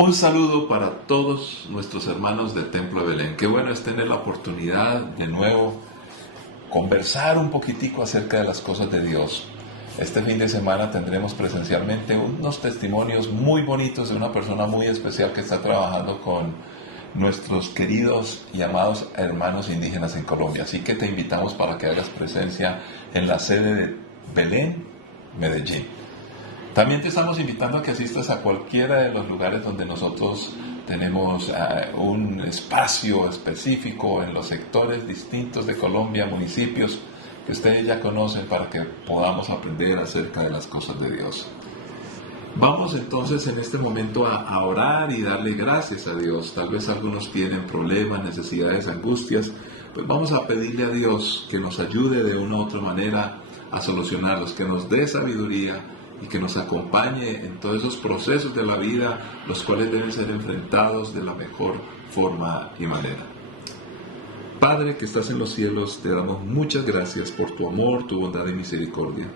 Un saludo para todos nuestros hermanos de Templo de Belén. Qué bueno es tener la oportunidad de nuevo conversar un poquitico acerca de las cosas de Dios. Este fin de semana tendremos presencialmente unos testimonios muy bonitos de una persona muy especial que está trabajando con nuestros queridos y amados hermanos indígenas en Colombia. Así que te invitamos para que hagas presencia en la sede de Belén, Medellín. También te estamos invitando a que asistas a cualquiera de los lugares donde nosotros tenemos un espacio específico en los sectores distintos de Colombia, municipios que ustedes ya conocen, para que podamos aprender acerca de las cosas de Dios. Vamos entonces en este momento a orar y darle gracias a Dios. Tal vez algunos tienen problemas, necesidades, angustias. Pues vamos a pedirle a Dios que nos ayude de una u otra manera a solucionarlos, que nos dé sabiduría y que nos acompañe en todos esos procesos de la vida, los cuales deben ser enfrentados de la mejor forma y manera. Padre que estás en los cielos, te damos muchas gracias por tu amor, tu bondad y misericordia.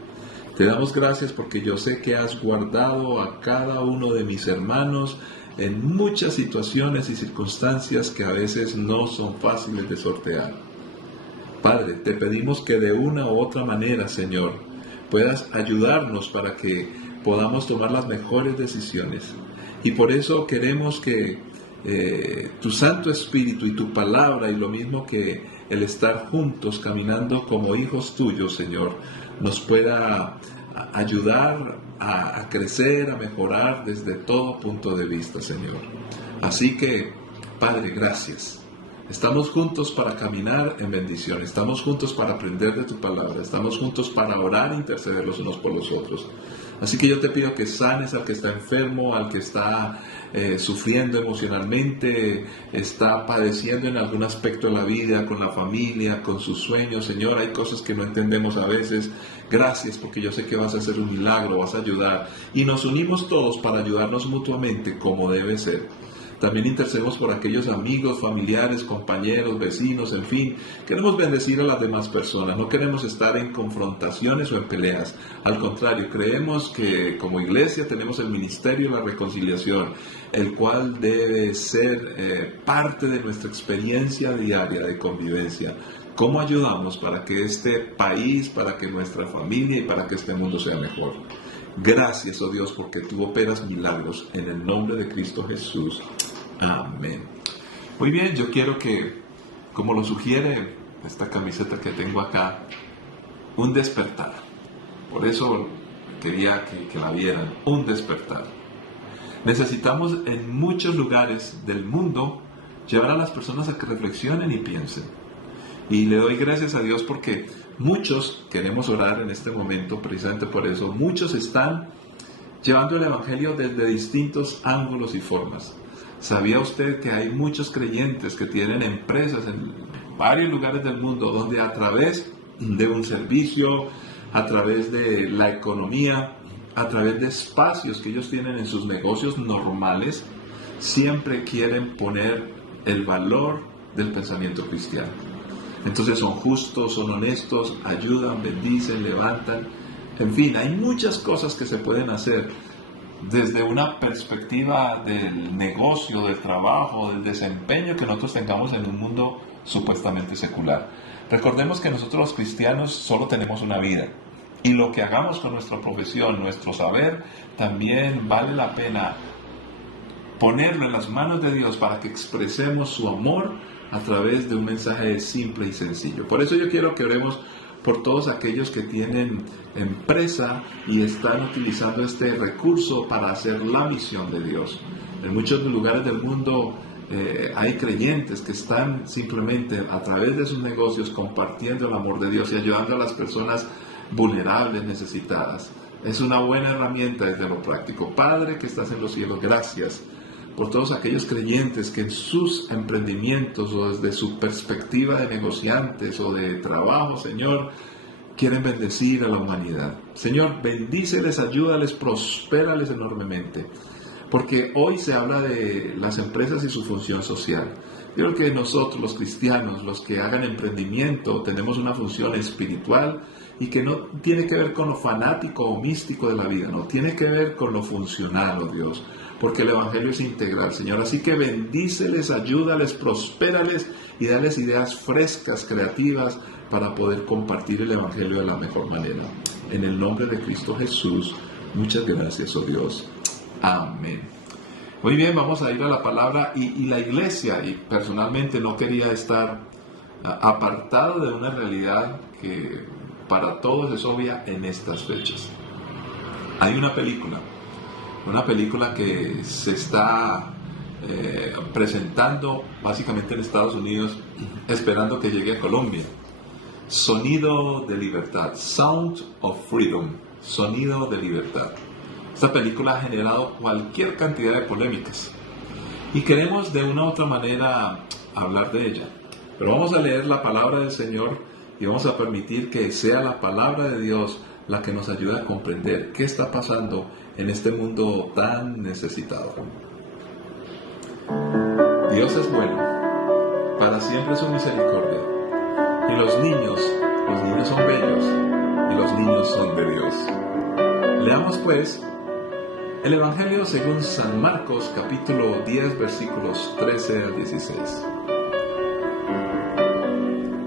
Te damos gracias porque yo sé que has guardado a cada uno de mis hermanos en muchas situaciones y circunstancias que a veces no son fáciles de sortear. Padre, te pedimos que de una u otra manera, Señor, puedas ayudarnos para que podamos tomar las mejores decisiones. Y por eso queremos que tu Santo Espíritu y tu palabra, y lo mismo que el estar juntos caminando como hijos tuyos, Señor, nos pueda ayudar a crecer, a mejorar desde todo punto de vista, Señor. Así que, Padre, gracias. Estamos juntos para caminar en bendición, estamos juntos para aprender de tu palabra, estamos juntos para orar e interceder los unos por los otros. Así que yo te pido que sanes al que está enfermo, al que está sufriendo emocionalmente, está padeciendo en algún aspecto de la vida, con la familia, con sus sueños. Señor, hay cosas que no entendemos a veces. Gracias, porque yo sé que vas a hacer un milagro, vas a ayudar. Y nos unimos todos para ayudarnos mutuamente como debe ser. También intercedemos por aquellos amigos, familiares, compañeros, vecinos, en fin. Queremos bendecir a las demás personas. No queremos estar en confrontaciones o en peleas. Al contrario, creemos que como iglesia tenemos el ministerio de la reconciliación, el cual debe ser parte de nuestra experiencia diaria de convivencia. ¿Cómo ayudamos para que este país, para que nuestra familia y para que este mundo sea mejor? Gracias, oh Dios, porque tú operas milagros en el nombre de Cristo Jesús. Amén. Muy bien, yo quiero que, como lo sugiere esta camiseta que tengo acá, un despertar. Por eso quería que la vieran, un despertar. Necesitamos en muchos lugares del mundo llevar a las personas a que reflexionen y piensen. Y le doy gracias a Dios porque muchos queremos orar en este momento, precisamente por eso. Muchos están llevando el Evangelio desde distintos ángulos y formas. ¿Sabía usted que hay muchos creyentes que tienen empresas en varios lugares del mundo donde a través de un servicio, a través de la economía, a través de espacios que ellos tienen en sus negocios normales, siempre quieren poner el valor del pensamiento cristiano? Entonces son justos, son honestos, ayudan, bendicen, levantan. En fin, hay muchas cosas que se pueden hacer desde una perspectiva del negocio, del trabajo, del desempeño que nosotros tengamos en un mundo supuestamente secular. Recordemos que nosotros los cristianos solo tenemos una vida. Y lo que hagamos con nuestra profesión, nuestro saber, también vale la pena ponerlo en las manos de Dios para que expresemos su amor a través de un mensaje simple y sencillo. Por eso yo quiero que oremos por todos aquellos que tienen empresa y están utilizando este recurso para hacer la misión de Dios. En muchos lugares del mundo hay creyentes que están simplemente a través de sus negocios compartiendo el amor de Dios y ayudando a las personas vulnerables, necesitadas. Es una buena herramienta desde lo práctico. Padre que estás en los cielos, gracias por todos aquellos creyentes que en sus emprendimientos o desde su perspectiva de negociantes o de trabajo, Señor, quieren bendecir a la humanidad. Señor, bendíceles, ayúdales, prospérales enormemente. Porque hoy se habla de las empresas y su función social. Yo creo que nosotros, los cristianos, los que hagan emprendimiento, tenemos una función espiritual y que no tiene que ver con lo fanático o místico de la vida, no, tiene que ver con lo funcional, oh Dios, porque el Evangelio es integral, Señor. Así que bendíceles, ayúdales, prospérales y dales ideas frescas, creativas, para poder compartir el Evangelio de la mejor manera. En el nombre de Cristo Jesús, muchas gracias, oh Dios. Amén. Muy bien, vamos a ir a la palabra y la iglesia, y personalmente no quería estar apartado de una realidad que para todos es obvia en estas fechas. Hay una película que se está presentando básicamente en Estados Unidos, esperando que llegue a Colombia. Sonido de Libertad, Sound of Freedom, Sonido de Libertad. Esta película ha generado cualquier cantidad de polémicas y queremos de una u otra manera hablar de ella. Pero vamos a leer la palabra del Señor y vamos a permitir que sea la palabra de Dios la que nos ayude a comprender qué está pasando en este mundo tan necesitado. Dios es bueno, para siempre su misericordia. Y los niños son bellos y los niños son de Dios. Leamos pues el Evangelio según San Marcos, capítulo 10, versículos 13 al 16.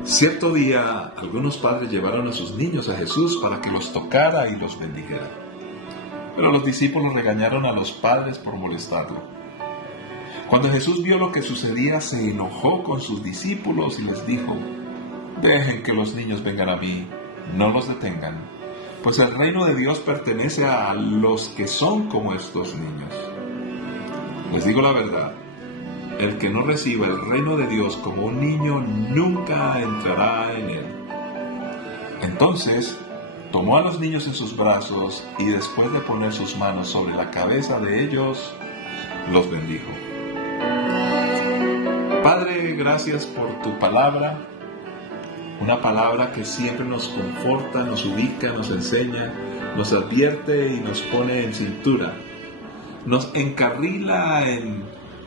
Cierto día, algunos padres llevaron a sus niños a Jesús para que los tocara y los bendijera. Pero los discípulos regañaron a los padres por molestarlo. Cuando Jesús vio lo que sucedía, se enojó con sus discípulos y les dijo: dejen que los niños vengan a mí, no los detengan, pues el reino de Dios pertenece a los que son como estos niños. Les digo la verdad, el que no reciba el reino de Dios como un niño nunca entrará en él. Entonces tomó a los niños en sus brazos y después de poner sus manos sobre la cabeza de ellos, los bendijo. Padre, gracias por tu palabra. Una palabra que siempre nos conforta, nos ubica, nos enseña, nos advierte y nos pone en cintura. Nos encarrila en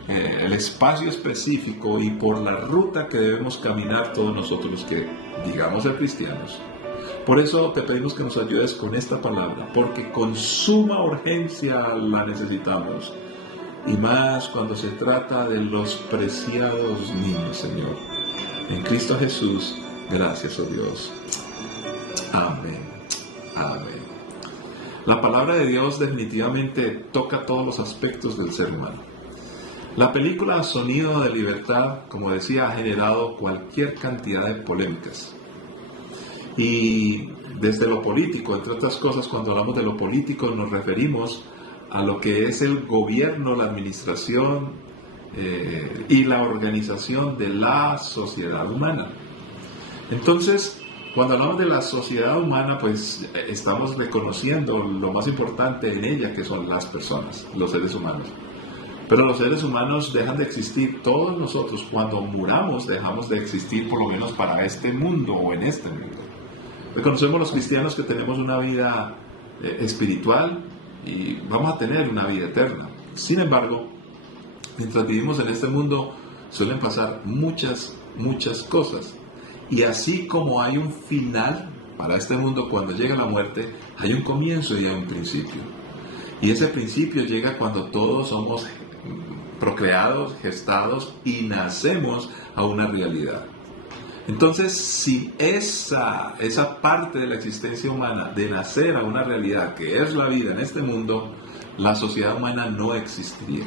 el espacio específico y por la ruta que debemos caminar todos nosotros los que digamos ser cristianos. Por eso te pedimos que nos ayudes con esta palabra, porque con suma urgencia la necesitamos. Y más cuando se trata de los preciados niños, Señor. En Cristo Jesús. Gracias, oh Dios. Amén. Amén. La palabra de Dios definitivamente toca todos los aspectos del ser humano. La película Sonido de Libertad, como decía, ha generado cualquier cantidad de polémicas. Y desde lo político, entre otras cosas, cuando hablamos de lo político nos referimos a lo que es el gobierno, la administración y la organización de la sociedad humana. Entonces, cuando hablamos de la sociedad humana, pues estamos reconociendo lo más importante en ella, que son las personas, los seres humanos. Pero los seres humanos dejan de existir, todos nosotros cuando muramos dejamos de existir por lo menos para este mundo o en este mundo. Reconocemos los cristianos que tenemos una vida espiritual y vamos a tener una vida eterna. Sin embargo, mientras vivimos en este mundo suelen pasar muchas cosas. Y así como hay un final para este mundo cuando llega la muerte, hay un comienzo y hay un principio. Y ese principio llega cuando todos somos procreados, gestados y nacemos a una realidad. Entonces, si esa parte de la existencia humana de nacer a una realidad que es la vida en este mundo, la sociedad humana no existiría.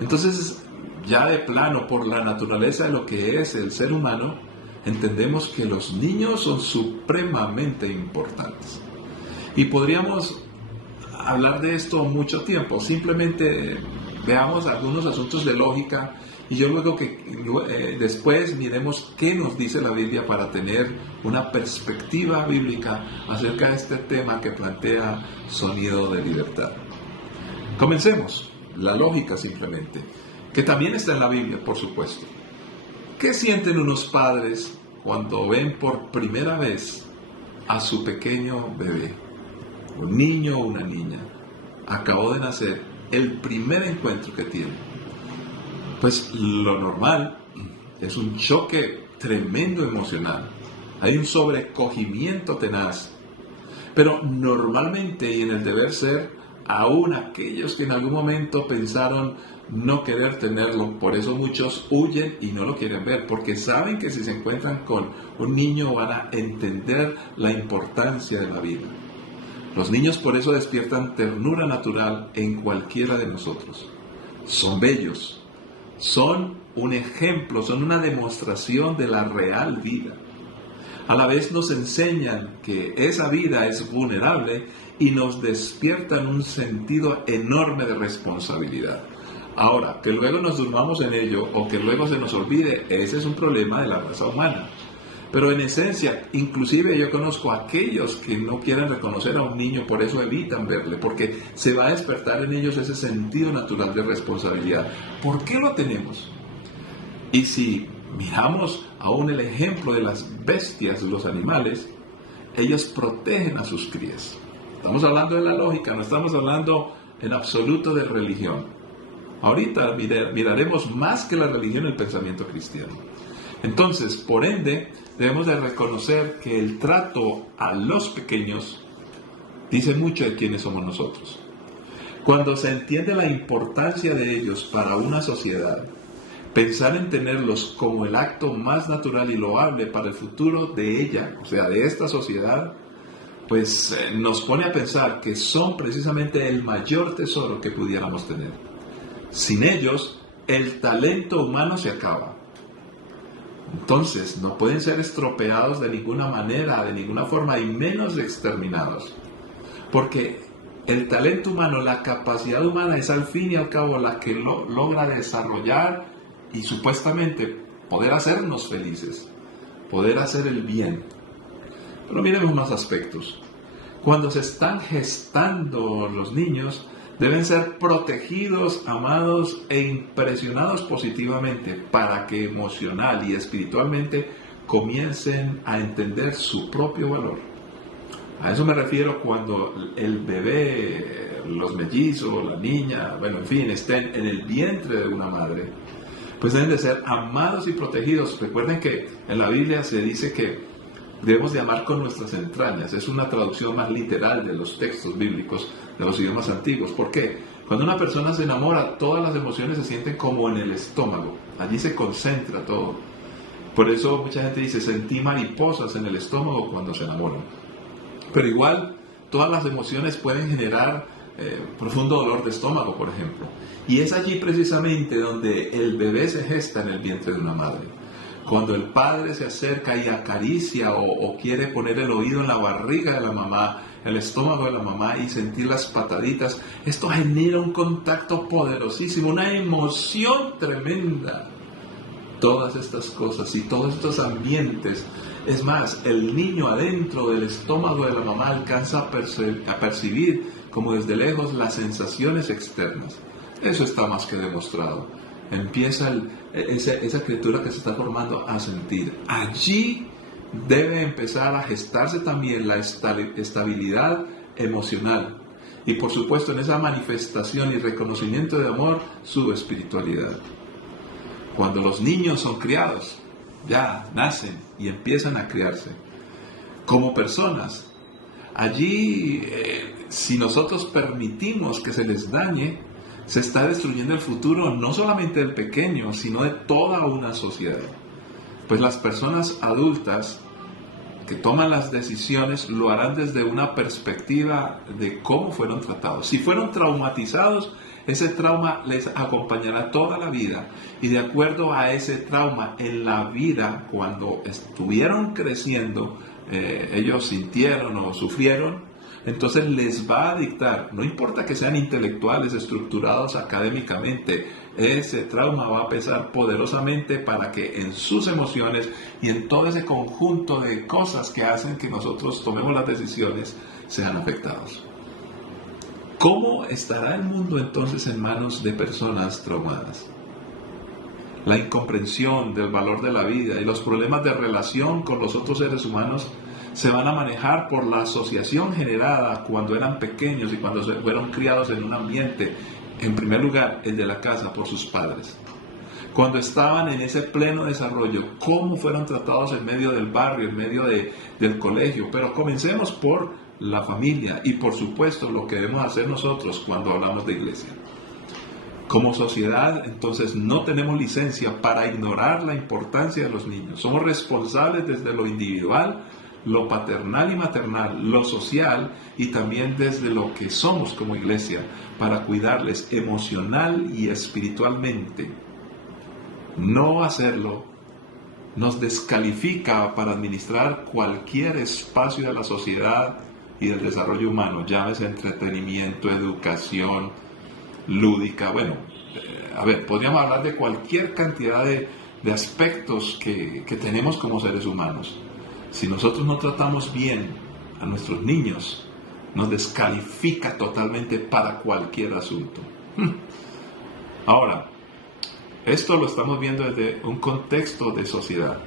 Entonces, ya de plano, por la naturaleza de lo que es el ser humano, entendemos que los niños son supremamente importantes. Y podríamos hablar de esto mucho tiempo. Simplemente veamos algunos asuntos de lógica y yo luego después miremos qué nos dice la Biblia para tener una perspectiva bíblica acerca de este tema que plantea Sonido de Libertad. Comencemos. La lógica simplemente, que también está en la Biblia, por supuesto. ¿Qué sienten unos padres cuando ven por primera vez a su pequeño bebé? Un niño o una niña. Acabó de nacer, el primer encuentro que tienen. Pues lo normal es un choque tremendo emocional. Hay un sobrecogimiento tenaz Pero normalmente y en el deber ser, aún aquellos que en algún momento pensaron no querer tenerlo, por eso muchos huyen y no lo quieren ver, porque saben que si se encuentran con un niño van a entender la importancia de la vida. Los niños por eso despiertan ternura natural en cualquiera de nosotros. Son bellos, son un ejemplo, son una demostración de la real vida. A la vez nos enseñan que esa vida es vulnerable y nos despiertan un sentido enorme de responsabilidad. Ahora, que luego nos durmamos en ello o que luego se nos olvide, ese es un problema de la raza humana. Pero en esencia, inclusive yo conozco a aquellos que no quieren reconocer a un niño, por eso evitan verle, porque se va a despertar en ellos ese sentido natural de responsabilidad. ¿Por qué lo tenemos? Y si miramos aún el ejemplo de las bestias, los animales, ellos protegen a sus crías. Estamos hablando de la lógica, no estamos hablando en absoluto de religión. Ahorita miraremos más que la religión el pensamiento cristiano. Entonces, por ende, debemos de reconocer que el trato a los pequeños dice mucho de quiénes somos nosotros. Cuando se entiende la importancia de ellos para una sociedad, pensar en tenerlos como el acto más natural y loable para el futuro de ella, o sea, de esta sociedad, pues nos pone a pensar que son precisamente el mayor tesoro que pudiéramos tener. Sin ellos, el talento humano se acaba. Entonces, no pueden ser estropeados de ninguna manera, de ninguna forma, y menos exterminados. Porque el talento humano, la capacidad humana es al fin y al cabo la que logra desarrollar y supuestamente poder hacernos felices, poder hacer el bien. Pero miremos más aspectos. Cuando se están gestando los niños, deben ser protegidos, amados e impresionados positivamente para que emocional y espiritualmente comiencen a entender su propio valor. A eso me refiero cuando el bebé, los mellizos, la niña, bueno, en fin, estén en el vientre de una madre, pues deben de ser amados y protegidos. Recuerden que en la Biblia se dice que debemos de amar con nuestras entrañas. Es una traducción más literal de los textos bíblicos de los idiomas antiguos. ¿Por qué? Cuando una persona se enamora, todas las emociones se sienten como en el estómago. Allí se concentra todo. Por eso mucha gente dice, sentí mariposas en el estómago cuando se enamoran. Pero igual, todas las emociones pueden generar profundo dolor de estómago, por ejemplo. Y es allí precisamente donde el bebé se gesta en el vientre de una madre. Cuando el padre se acerca y acaricia o quiere poner el oído en la barriga de la mamá, el estómago de la mamá y sentir las pataditas, esto genera un contacto poderosísimo, una emoción tremenda. Todas estas cosas y todos estos ambientes, es más, el niño adentro del estómago de la mamá alcanza a percibir como desde lejos las sensaciones externas. Eso está más que demostrado. Empieza esa criatura que se está formando a sentir. Allí debe empezar a gestarse también la estabilidad emocional. Y por supuesto en esa manifestación y reconocimiento de amor, su espiritualidad. Cuando los niños son criados, ya nacen y empiezan a criarse como personas. Allí, si nosotros permitimos que se les dañe, se está destruyendo el futuro no solamente del pequeño, sino de toda una sociedad. Pues las personas adultas que toman las decisiones lo harán desde una perspectiva de cómo fueron tratados. Si fueron traumatizados, ese trauma les acompañará toda la vida. Y de acuerdo a ese trauma en la vida, cuando estuvieron creciendo, ellos sintieron o sufrieron, entonces les va a dictar, no importa que sean intelectuales, estructurados académicamente, ese trauma va a pesar poderosamente para que en sus emociones y en todo ese conjunto de cosas que hacen que nosotros tomemos las decisiones sean afectados. ¿Cómo estará el mundo entonces en manos de personas traumadas? La incomprensión del valor de la vida y los problemas de relación con los otros seres humanos se van a manejar por la asociación generada cuando eran pequeños y cuando fueron criados en un ambiente, en primer lugar, el de la casa, por sus padres. Cuando estaban en ese pleno desarrollo, cómo fueron tratados en medio del barrio, en medio del colegio. Pero comencemos por la familia y por supuesto lo que debemos hacer nosotros cuando hablamos de iglesia. Como sociedad, entonces, no tenemos licencia para ignorar la importancia de los niños. Somos responsables desde lo individual, lo paternal y maternal, lo social y también desde lo que somos como iglesia para cuidarles emocional y espiritualmente. No hacerlo nos descalifica para administrar cualquier espacio de la sociedad y del desarrollo humano, llámese entretenimiento, educación, lúdica, bueno, podríamos hablar de cualquier cantidad de aspectos que tenemos como seres humanos. Si nosotros no tratamos bien a nuestros niños, nos descalifica totalmente para cualquier asunto. Ahora, esto lo estamos viendo desde un contexto de sociedad.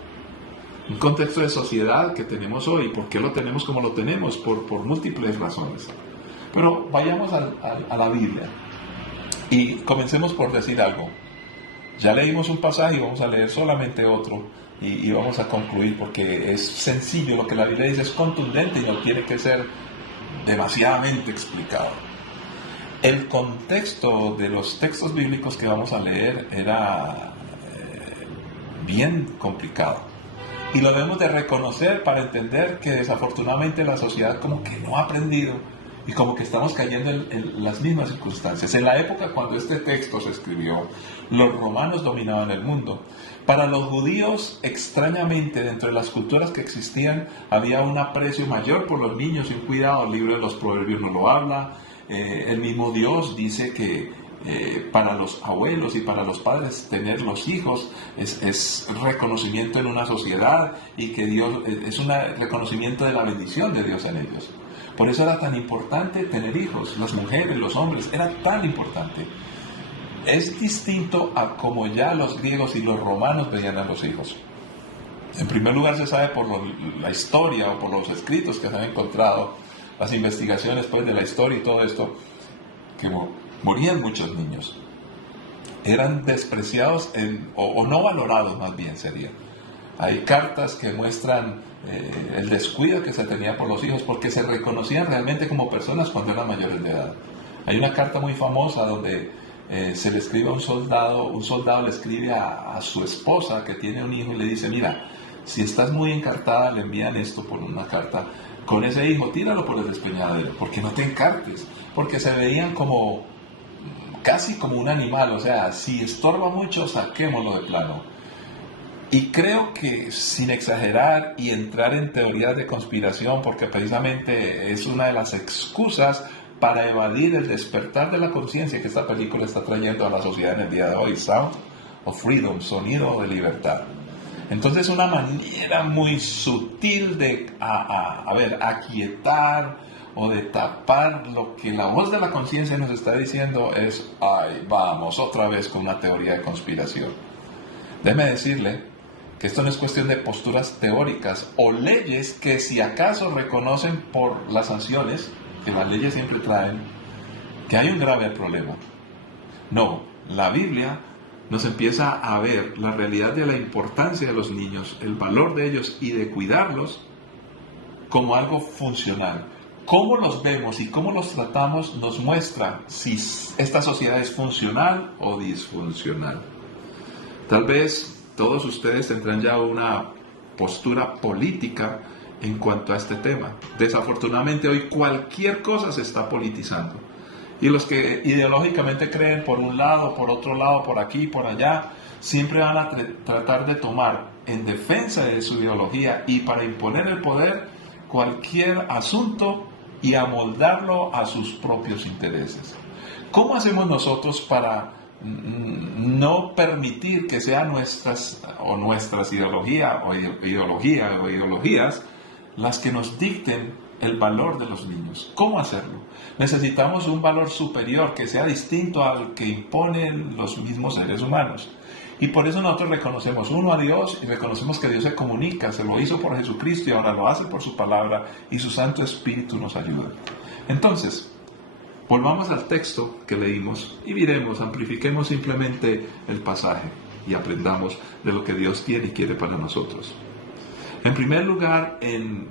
Un contexto de sociedad que tenemos hoy. ¿Por qué lo tenemos como lo tenemos? Por múltiples razones. Pero vayamos a la Biblia. Y comencemos por decir algo. Ya leímos un pasaje y vamos a leer solamente otro. Y vamos a concluir porque es sencillo. Lo que la Biblia dice es contundente y no tiene que ser demasiadamente explicado. El contexto de los textos bíblicos que vamos a leer era bien complicado. Y lo debemos de reconocer para entender que desafortunadamente la sociedad como que no ha aprendido y como que estamos cayendo en las mismas circunstancias. En la época cuando este texto se escribió, los romanos dominaban el mundo. Para los judíos, extrañamente, dentro de las culturas que existían, había un aprecio mayor por los niños y un cuidado. El libro de los Proverbios nos lo habla. El mismo Dios dice que para los abuelos y para los padres tener los hijos es reconocimiento en una sociedad y que Dios es un reconocimiento de la bendición de Dios en ellos. Por eso era tan importante tener hijos, las mujeres, los hombres, era tan importante. Es distinto a como ya los griegos y los romanos veían a los hijos. En primer lugar se sabe por la historia o por los escritos que se han encontrado, las investigaciones pues, de la historia y todo esto, que morían muchos niños. Eran despreciados o no valorados más bien sería. Hay cartas que muestran el descuido que se tenía por los hijos porque se reconocían realmente como personas cuando eran mayores de edad. Hay una carta muy famosa donde se le escribe a un soldado le escribe a su esposa que tiene un hijo y le dice, mira, si estás muy encartada, le envían esto por una carta, con ese hijo, tíralo por el despeñadero, porque no te encartes, porque se veían como, casi como un animal, o sea, si estorba mucho, saquémoslo de plano. Y creo que, sin exagerar y entrar en teorías de conspiración, porque precisamente es una de las excusas para evadir el despertar de la conciencia que esta película está trayendo a la sociedad en el día de hoy, Sound of Freedom, sonido de libertad. Entonces, una manera muy sutil de aquietar o de tapar lo que la voz de la conciencia nos está diciendo es, ay, vamos, otra vez con una teoría de conspiración. Déjeme decirle que esto no es cuestión de posturas teóricas o leyes que si acaso reconocen por las sanciones, que las leyes siempre traen, que hay un grave problema. No, la Biblia nos empieza a ver la realidad de la importancia de los niños, el valor de ellos y de cuidarlos como algo funcional. Cómo los vemos y cómo los tratamos nos muestra si esta sociedad es funcional o disfuncional. Tal vez todos ustedes tendrán ya una postura política en cuanto a este tema. Desafortunadamente hoy cualquier cosa se está politizando. Y los que ideológicamente creen por un lado, por otro lado, por aquí, por allá, siempre van a tratar de tomar en defensa de su ideología y para imponer el poder cualquier asunto y amoldarlo a sus propios intereses. ¿Cómo hacemos nosotros para no permitir que sean nuestras ideologías las que nos dicten el valor de los niños? ¿Cómo hacerlo? Necesitamos un valor superior que sea distinto al que imponen los mismos seres humanos. Y por eso nosotros reconocemos uno a Dios y reconocemos que Dios se comunica, se lo hizo por Jesucristo y ahora lo hace por su palabra y su Santo Espíritu nos ayuda. Entonces, volvamos al texto que leímos y miremos, amplifiquemos simplemente el pasaje y aprendamos de lo que Dios tiene y quiere para nosotros. En primer lugar, en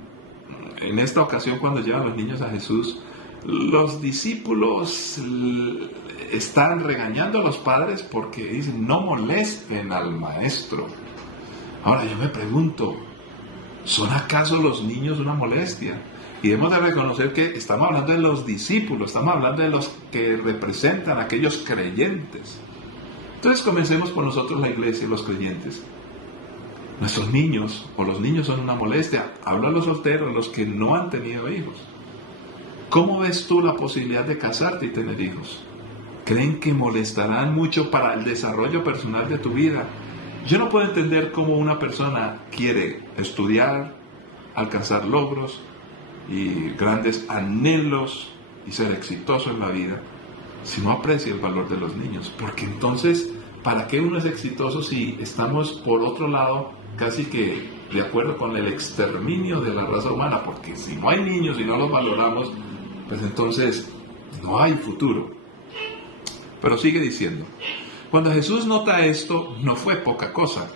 en esta ocasión cuando llevan los niños a Jesús, los discípulos están regañando a los padres porque dicen, no molesten al maestro. Ahora yo me pregunto, ¿son acaso los niños una molestia? Y debemos de reconocer que estamos hablando de los discípulos, estamos hablando de los que representan a aquellos creyentes. Entonces comencemos por nosotros, la iglesia y los creyentes. Nuestros niños, o los niños son una molestia. Hablo a los solteros, los que no han tenido hijos. ¿Cómo ves tú la posibilidad de casarte y tener hijos? ¿Creen que molestarán mucho para el desarrollo personal de tu vida? Yo no puedo entender cómo una persona quiere estudiar, alcanzar logros y grandes anhelos y ser exitoso en la vida si no aprecia el valor de los niños. Porque entonces, ¿para qué uno es exitoso si estamos por otro lado casi que de acuerdo con el exterminio de la raza humana? Porque si no hay niños y no los valoramos, pues entonces no hay futuro. Pero sigue diciendo, cuando Jesús nota esto, no fue poca cosa,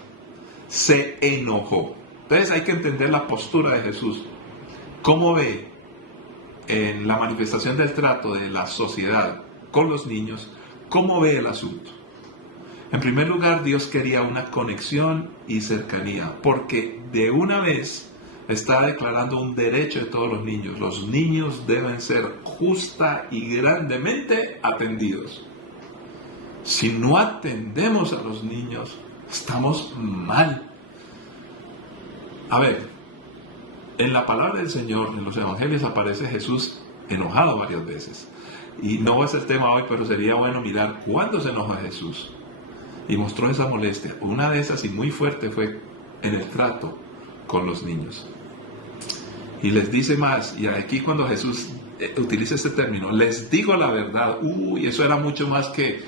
se enojó. Entonces hay que entender la postura de Jesús. ¿Cómo ve en la manifestación del trato de la sociedad con los niños? ¿Cómo ve el asunto? En primer lugar, Dios quería una conexión y cercanía, porque de una vez está declarando un derecho de todos los niños. Los niños deben ser justa y grandemente atendidos. Si no atendemos a los niños, estamos mal. A ver, en la palabra del Señor, en los evangelios, aparece Jesús enojado varias veces. Y no es el tema hoy, pero sería bueno mirar cuándo se enoja Jesús. Y mostró esa molestia. Una de esas, y muy fuerte, fue en el trato con los niños. Y les dice más, y aquí cuando Jesús utiliza este término, les digo la verdad. Uy, eso era mucho más que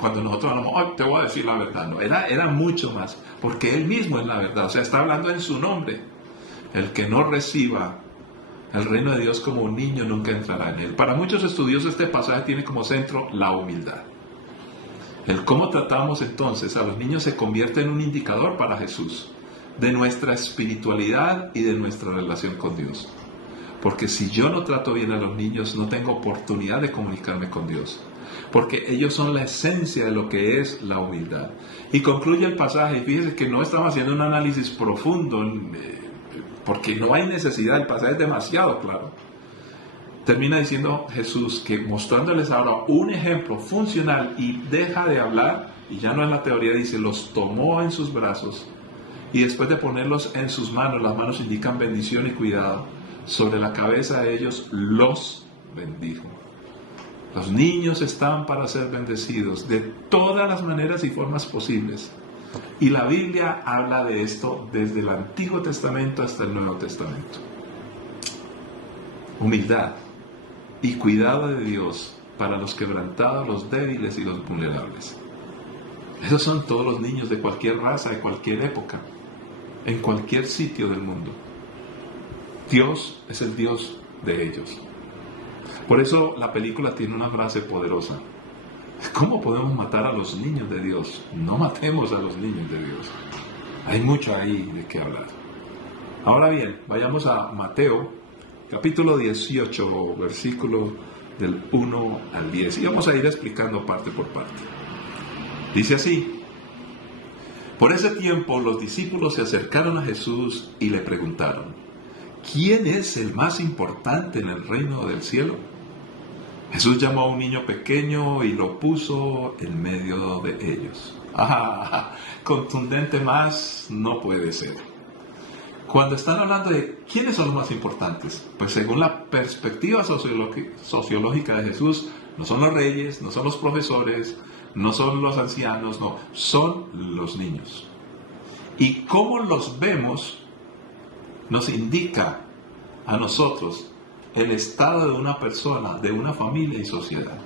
cuando nosotros hablamos, oh, te voy a decir la verdad. No, era mucho más, porque Él mismo es la verdad. O sea, está hablando en su nombre. El que no reciba el reino de Dios como un niño nunca entrará en él. Para muchos estudiosos este pasaje tiene como centro la humildad. El cómo tratamos entonces a los niños se convierte en un indicador para Jesús de nuestra espiritualidad y de nuestra relación con Dios. Porque si yo no trato bien a los niños, no tengo oportunidad de comunicarme con Dios. Porque ellos son la esencia de lo que es la humildad. Y concluye el pasaje, y fíjense que no estamos haciendo un análisis profundo, porque no hay necesidad, el pasaje es demasiado claro. Termina diciendo Jesús que mostrándoles ahora un ejemplo funcional y deja de hablar, y ya no es la teoría, dice, los tomó en sus brazos y después de ponerlos en sus manos, las manos indican bendición y cuidado, sobre la cabeza de ellos los bendijo. Los niños están para ser bendecidos de todas las maneras y formas posibles. Y la Biblia habla de esto desde el Antiguo Testamento hasta el Nuevo Testamento. Humildad y cuidado de Dios para los quebrantados, los débiles y los vulnerables. Esos son todos los niños de cualquier raza, de cualquier época, en cualquier sitio del mundo. Dios es el Dios de ellos. Por eso la película tiene una frase poderosa. ¿Cómo podemos matar a los niños de Dios? No matemos a los niños de Dios. Hay mucho ahí de qué hablar. Ahora bien, vayamos a Mateo, capítulo 18, versículo del 1 al 10. Y vamos a ir explicando parte por parte. Dice así: por ese tiempo los discípulos se acercaron a Jesús y le preguntaron: ¿quién es el más importante en el reino del cielo? Jesús llamó a un niño pequeño y lo puso en medio de ellos. Contundente más no puede ser. Cuando están hablando de quiénes son los más importantes, pues según la perspectiva sociológica de Jesús, no son los reyes, no son los profesores, no son los ancianos, no, son los niños. Y cómo los vemos nos indica a nosotros el estado de una persona, de una familia y sociedad.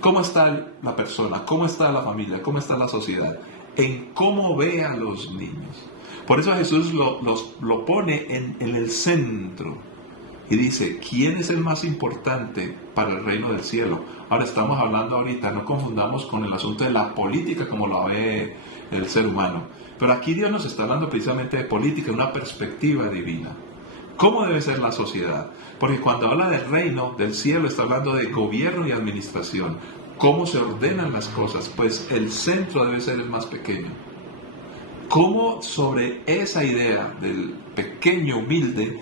¿Cómo está la persona? ¿Cómo está la familia? ¿Cómo está la sociedad? En cómo ve a los niños. Por eso Jesús lo pone en el centro y dice, ¿quién es el más importante para el reino del cielo? Ahora estamos hablando ahorita, no confundamos con el asunto de la política como lo ve el ser humano. Pero aquí Dios nos está hablando precisamente de política, una perspectiva divina. ¿Cómo debe ser la sociedad? Porque cuando habla del reino del cielo está hablando de gobierno y administración. ¿Cómo se ordenan las cosas? Pues el centro debe ser el más pequeño. ¿Cómo sobre esa idea del pequeño humilde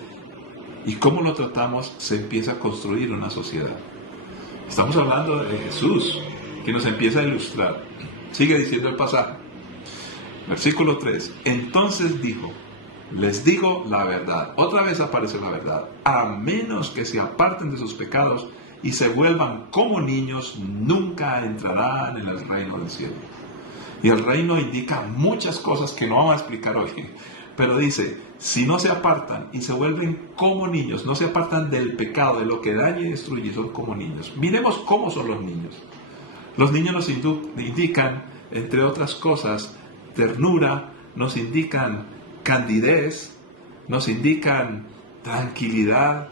y cómo lo tratamos se empieza a construir una sociedad? Estamos hablando de Jesús, que nos empieza a ilustrar. Sigue diciendo el pasaje. Versículo 3. Entonces dijo, les digo la verdad. Otra vez aparece la verdad. A menos que se aparten de sus pecados y se vuelvan como niños, nunca entrarán en el reino del cielo. Y el reino indica muchas cosas que no vamos a explicar hoy. Pero dice, si no se apartan y se vuelven como niños, no se apartan del pecado, de lo que daña y destruye, son como niños. Miremos cómo son los niños. Los niños nos indican, entre otras cosas, ternura, nos indican candidez, nos indican tranquilidad,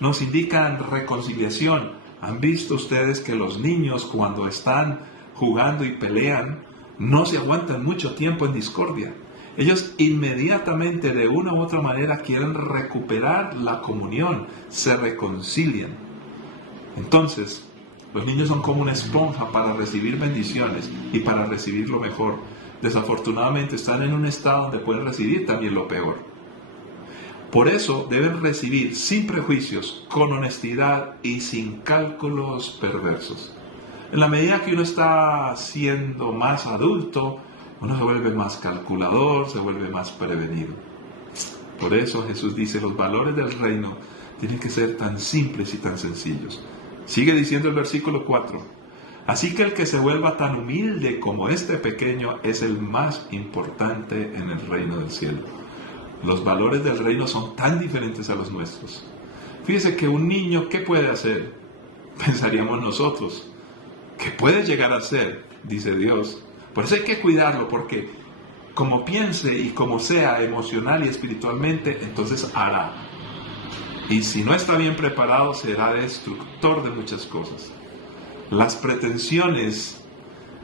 nos indican reconciliación. ¿Han visto ustedes que los niños cuando están jugando y pelean no se aguantan mucho tiempo en discordia? Ellos inmediatamente de una u otra manera quieren recuperar la comunión, se reconcilian. Entonces, los niños son como una esponja para recibir bendiciones y para recibir lo mejor. Desafortunadamente están en un estado donde pueden recibir también lo peor. Por eso deben recibir sin prejuicios, con honestidad y sin cálculos perversos. En la medida que uno está siendo más adulto, uno se vuelve más calculador, se vuelve más prevenido. Por eso Jesús dice, los valores del reino tienen que ser tan simples y tan sencillos. Sigue diciendo el versículo 4. Así que el que se vuelva tan humilde como este pequeño es el más importante en el reino del cielo. Los valores del reino son tan diferentes a los nuestros. Fíjese que un niño, ¿qué puede hacer? Pensaríamos nosotros. ¿Qué puede llegar a ser? Dice Dios. Por eso hay que cuidarlo, porque como piense y como sea emocional y espiritualmente, entonces hará. Y si no está bien preparado, será destructor de muchas cosas. Las pretensiones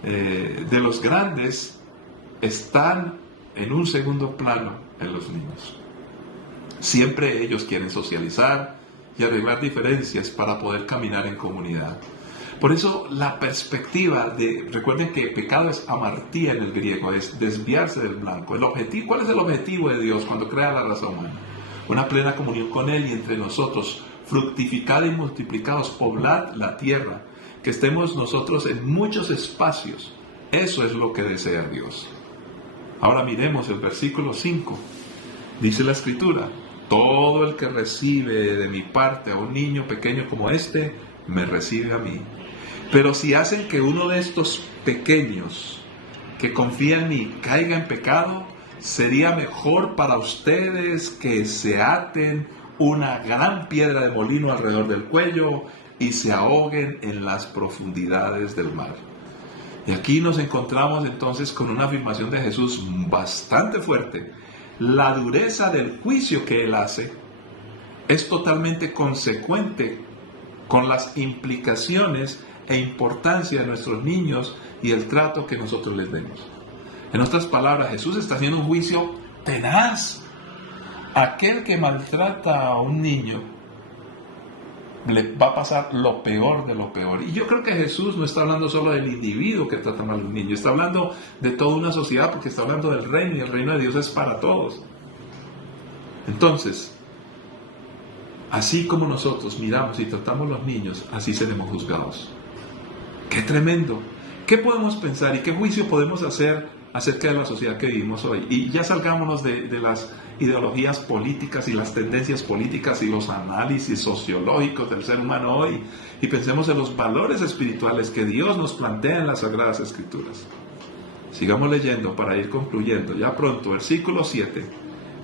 de los grandes están en un segundo plano en los niños. Siempre ellos quieren socializar y arreglar diferencias para poder caminar en comunidad. Por eso la perspectiva recuerden que pecado es amartía en el griego, es desviarse del blanco. ¿Cuál es el objetivo de Dios cuando crea la raza humana? Una plena comunión con Él y entre nosotros, fructificad y multiplicados, poblad la tierra, que estemos nosotros en muchos espacios. Eso es lo que desea Dios. Ahora miremos el versículo 5. Dice la Escritura, todo el que recibe de mi parte a un niño pequeño como este, me recibe a mí. Pero si hacen que uno de estos pequeños que confía en mí caiga en pecado, sería mejor para ustedes que se aten una gran piedra de molino alrededor del cuello y se ahoguen en las profundidades del mar. Y aquí nos encontramos entonces con una afirmación de Jesús bastante fuerte. La dureza del juicio que Él hace es totalmente consecuente con las implicaciones e importancia de nuestros niños y el trato que nosotros les demos. En otras palabras, Jesús está haciendo un juicio tenaz. Aquel que maltrata a un niño le va a pasar lo peor de lo peor. Y yo creo que Jesús no está hablando solo del individuo que trata mal a un niño, está hablando de toda una sociedad, porque está hablando del reino, y el reino de Dios es para todos. Entonces, así como nosotros miramos y tratamos a los niños, así seremos juzgados. ¡Qué tremendo! ¿Qué podemos pensar y qué juicio podemos hacer acerca de la sociedad que vivimos hoy? Y ya salgámonos de las ideologías políticas y las tendencias políticas y los análisis sociológicos del ser humano hoy, y pensemos en los valores espirituales que Dios nos plantea en las Sagradas Escrituras. Sigamos leyendo para ir concluyendo. Ya pronto, versículo 7.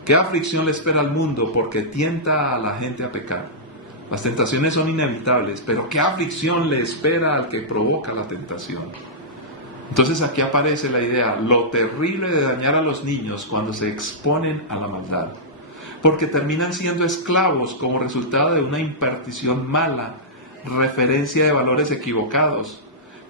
¿Qué aflicción le espera al mundo porque tienta a la gente a pecar? Las tentaciones son inevitables, pero ¿qué aflicción le espera al que provoca la tentación? Entonces aquí aparece la idea, lo terrible de dañar a los niños cuando se exponen a la maldad, porque terminan siendo esclavos como resultado de una impartición mala, referencia de valores equivocados,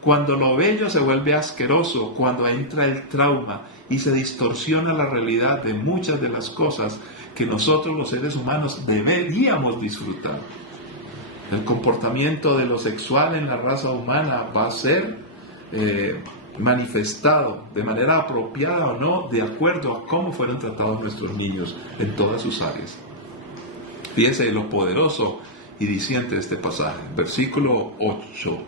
Cuando lo bello se vuelve asqueroso, cuando entra el trauma y se distorsiona la realidad de muchas de las cosas que nosotros los seres humanos deberíamos disfrutar. El comportamiento de lo sexual en la raza humana va a ser manifestado de manera apropiada o no, de acuerdo a cómo fueron tratados nuestros niños en todas sus áreas. Fíjese lo poderoso y diciente de este pasaje. Versículo 8.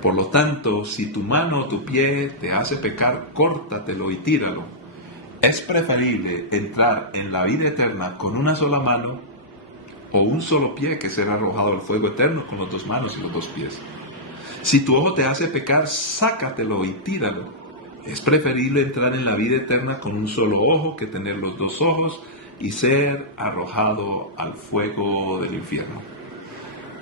Por lo tanto, si tu mano o tu pie te hace pecar, córtatelo y tíralo. Es preferible entrar en la vida eterna con una sola mano o un solo pie que ser arrojado al fuego eterno con las dos manos y los dos pies. Si tu ojo te hace pecar, sácatelo y tíralo. Es preferible entrar en la vida eterna con un solo ojo que tener los dos ojos y ser arrojado al fuego del infierno.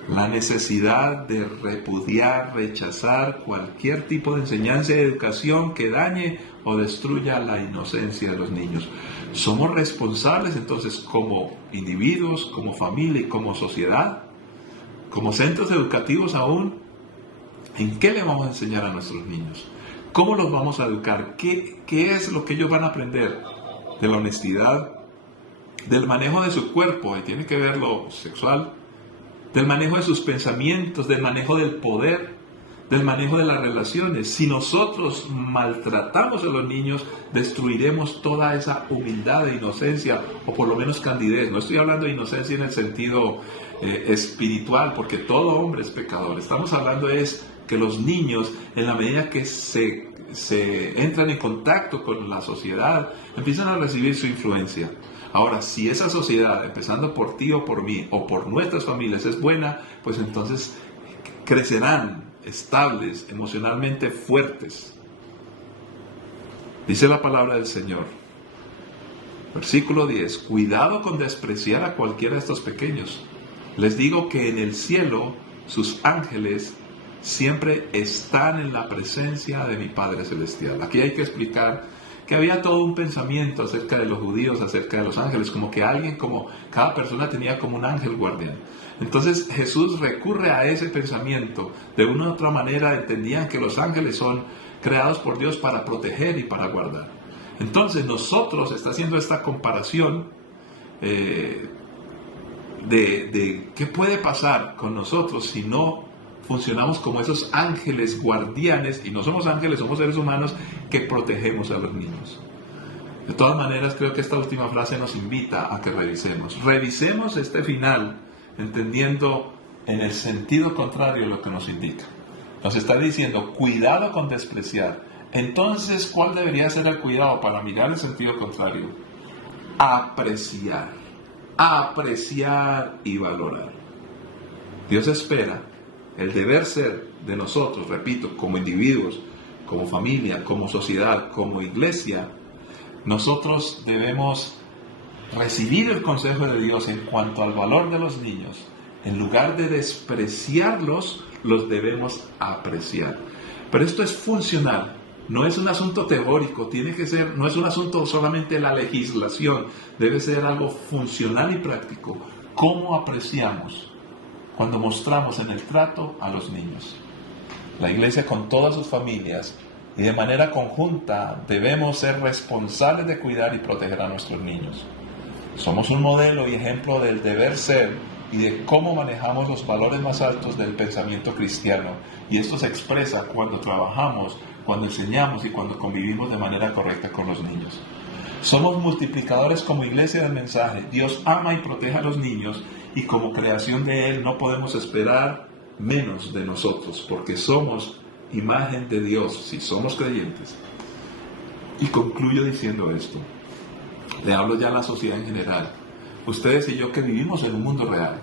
La necesidad de repudiar, rechazar cualquier tipo de enseñanza y educación que dañe o destruya la inocencia de los niños. Somos responsables entonces como individuos, como familia y como sociedad, como centros educativos aún, ¿en qué le vamos a enseñar a nuestros niños? ¿Cómo los vamos a educar? ¿Qué es lo que ellos van a aprender? De la honestidad, del manejo de su cuerpo, y tiene que ver lo sexual, del manejo de sus pensamientos, del manejo del poder, del manejo de las relaciones. Si nosotros maltratamos a los niños, destruiremos toda esa humildad e inocencia, o por lo menos candidez. No estoy hablando de inocencia en el sentido espiritual, porque todo hombre es pecador. Estamos hablando es que los niños, en la medida que se entran en contacto con la sociedad, empiezan a recibir su influencia. Ahora, si esa sociedad, empezando por ti o por mí, o por nuestras familias, es buena, pues entonces crecerán estables, emocionalmente fuertes. Dice la palabra del Señor, versículo 10, cuidado con despreciar a cualquiera de estos pequeños. Les digo que en el cielo sus ángeles siempre están en la presencia de mi Padre Celestial. Aquí hay que explicar que había todo un pensamiento acerca de los judíos, acerca de los ángeles, como que cada persona tenía como un ángel guardián. Entonces Jesús recurre a ese pensamiento. De una u otra manera entendían que los ángeles son creados por Dios para proteger y para guardar. Entonces nosotros, está haciendo esta comparación de qué puede pasar con nosotros si no funcionamos como esos ángeles guardianes, y no somos ángeles, somos seres humanos que protegemos a los niños. De todas maneras, creo que esta última frase nos invita a que revisemos este final, entendiendo en el sentido contrario lo que nos indica. Nos está diciendo, cuidado con despreciar. Entonces, ¿cuál debería ser el cuidado para mirar el sentido contrario? Apreciar y valorar. Dios espera el deber ser de nosotros, repito, como individuos, como familia, como sociedad, como iglesia. Nosotros debemos recibir el consejo de Dios en cuanto al valor de los niños. En lugar de despreciarlos, los debemos apreciar. Pero esto es funcional, no es un asunto teórico, no es un asunto solamente de la legislación, debe ser algo funcional y práctico. ¿Cómo apreciamos? Cuando mostramos en el trato a los niños. La iglesia con todas sus familias y de manera conjunta debemos ser responsables de cuidar y proteger a nuestros niños. Somos un modelo y ejemplo del deber ser y de cómo manejamos los valores más altos del pensamiento cristiano, y esto se expresa cuando trabajamos, cuando enseñamos y cuando convivimos de manera correcta con los niños. Somos multiplicadores como iglesia del mensaje. Dios ama y protege a los niños, y como creación de Él no podemos esperar menos de nosotros, porque somos imagen de Dios, si somos creyentes. Y concluyo diciendo esto. Le hablo ya a la sociedad en general. Ustedes y yo que vivimos en un mundo real.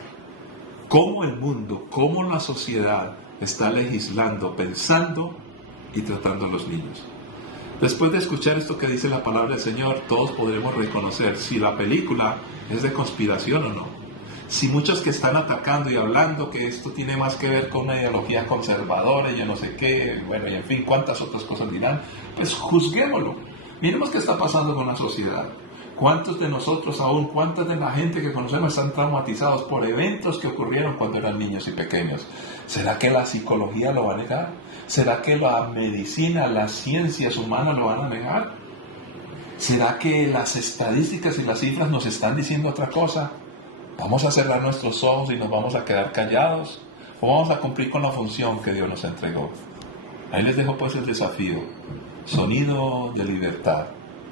¿Cómo el mundo, cómo la sociedad está legislando, pensando y tratando a los niños? Después de escuchar esto que dice la palabra del Señor, todos podremos reconocer si la película es de conspiración o no. Si muchos que están atacando y hablando que esto tiene más que ver con una ideología conservadora y yo no sé qué, bueno, y en fin, cuántas otras cosas dirán, pues juzguémoslo. Miremos qué está pasando con la sociedad. ¿Cuántos de nosotros aún, cuántas de la gente que conocemos están traumatizados por eventos que ocurrieron cuando eran niños y pequeños? ¿Será que la psicología lo va a negar? ¿Será que la medicina, las ciencias humanas lo van a negar? ¿Será que las estadísticas y las cifras nos están diciendo otra cosa? ¿Vamos a cerrar nuestros ojos y nos vamos a quedar callados? ¿O vamos a cumplir con la función que Dios nos entregó? Ahí les dejo pues el desafío. Sonido de libertad.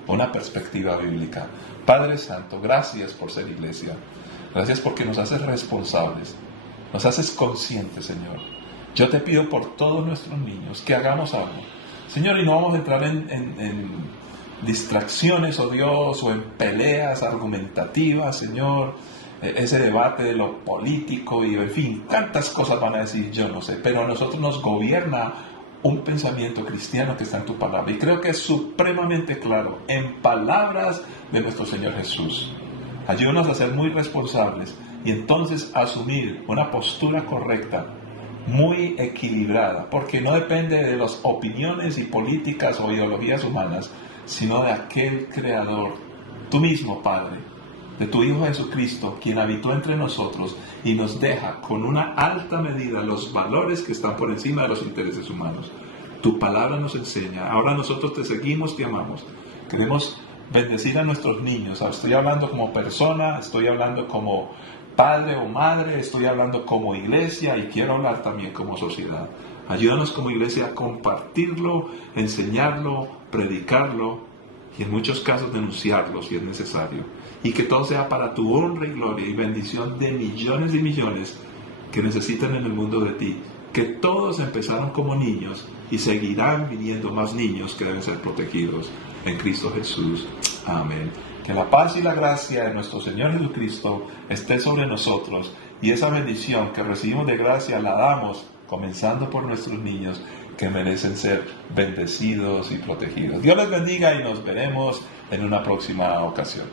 Una perspectiva bíblica. Padre Santo, gracias por ser iglesia. Gracias porque nos haces responsables. Nos haces conscientes, Señor. Yo te pido por todos nuestros niños que hagamos algo. Señor, y no vamos a entrar en distracciones, oh Dios, o en peleas argumentativas, Señor. Ese debate de lo político y, en fin, tantas cosas van a decir, yo no sé. Pero a nosotros nos gobierna un pensamiento cristiano que está en tu palabra. Y creo que es supremamente claro, en palabras de nuestro Señor Jesús. Ayúdanos a ser muy responsables y entonces asumir una postura correcta, muy equilibrada, porque no depende de las opiniones y políticas o ideologías humanas, sino de aquel Creador, tú mismo, Padre, de tu Hijo Jesucristo, quien habitó entre nosotros y nos deja con una alta medida los valores que están por encima de los intereses humanos. Tu palabra nos enseña. Ahora nosotros te seguimos, te amamos. Queremos bendecir a nuestros niños. Estoy hablando como persona, estoy hablando como padre o madre, estoy hablando como iglesia y quiero hablar también como sociedad. Ayúdanos como iglesia a compartirlo, enseñarlo, predicarlo y en muchos casos denunciarlo si es necesario. Y que todo sea para tu honra y gloria y bendición de millones y millones que necesitan en el mundo de ti. Que todos empezaron como niños y seguirán viniendo más niños que deben ser protegidos en Cristo Jesús. Amén. Que la paz y la gracia de nuestro Señor Jesucristo esté sobre nosotros y esa bendición que recibimos de gracia la damos comenzando por nuestros niños que merecen ser bendecidos y protegidos. Dios les bendiga y nos veremos en una próxima ocasión.